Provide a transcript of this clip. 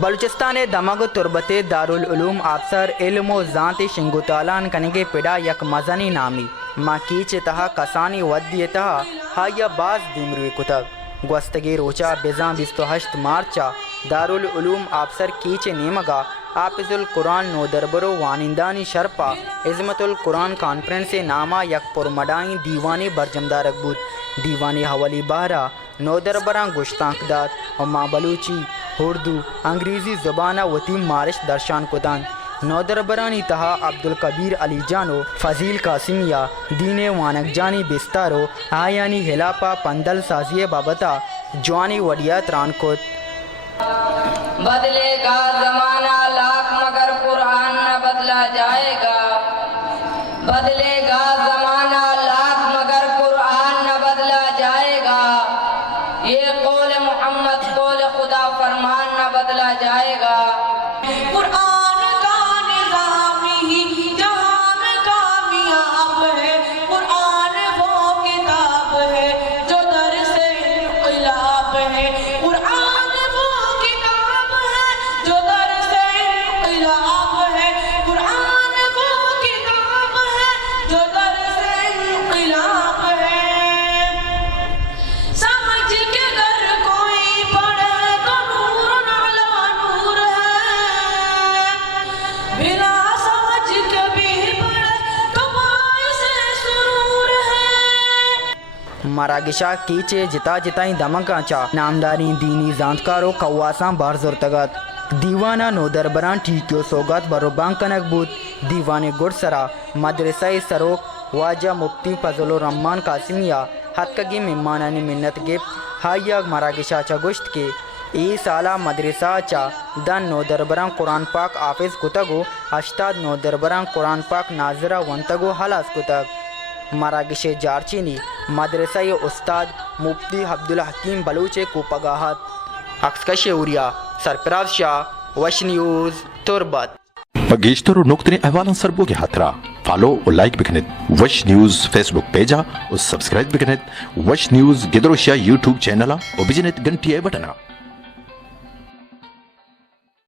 بلوچستان دمگ تربت دارالعلوم افسر علم و ذات شنگوتالان کنگے پڑا یک مزنی نامی ما کیچ تہا کسانی ودی تہا ہایا باز دیمروی کتگ گوستگی روچا بزاں 28 مارچا دارالعلوم افسر کیچ نیمگا حافظ القرآن نودربرو وانندانی شرپا عظمت القرآن کانفرنس نامہ یک پرمڈائیں دیوانی برجمدارک بود دیوانی حوالی بہرا نودربراں گشتانک داد و ماں بلوچی اردو انگریزی زبانہ وطیم مارش درشان کدان نودربرانی تہا عبدالکبیر علی جانو فضیل قاسمیہ دین وانک جانی بستارو آیانی ہلاپا پندل سازی بابتا جوانی وڈیات رانکوت بدلے گا زمانہ لاکھ مگر قرآن نہ بدلا جائے گا بدلے گا زمانہ لاکھ مگر قرآن نہ بدلا جائے گا یہ قول محمد قول خدا فرمان نہ بدلا جائے گا قرآن کا نظام ہی جہاں میں کامیاب ہے قرآن وہ کتاب ہے جو در سے انقلاب ہے قرآن وہ کتاب ہے جو در سے انقلاب ہے قرآن وہ کتاب ہے جو در سے انقلاب ہے سمجھ کے گر کوئی پڑھے تو نور نعلا نور ہے بلا سمجھ کے بھی پڑھے تو باعث سرور ہے مراگشا کیچے جتا جتائیں دمگاں چا نامداری دینی زانتکارو قواساں بارزور تگت دیوانہ نودربران ٹھیکیو سوگات بروبان کنک بود دیوان گڑ سرا مدرسہ سروک واجہ مفتی فضل الرحمن قاسمیہ حتکگی ممانانی منت گپ ہایا مراگشا چا گشت کے ای سالہ مدرسہ چا دن نودربران قرآن پاک حافظ کتگو اشتاد نودربران قرآن پاک ناظرہ ونتگو حلاس کتگ مراگش جارچینی مدرسہ استاد مفتی عبدالحکیم بلوچے کو پگاہت اکسکش اوریا سرپراز شاہ وش نیوز تربت گیشتر و نقطۂ احوالان سربو کے ہاتھرا فالو و لائک بکنید وش نیوز فیس بک پیجا و سبسکرائب بکنید وش نیوز گدروشیا یوٹیوب چینلا و بجنید گھنٹی بٹنا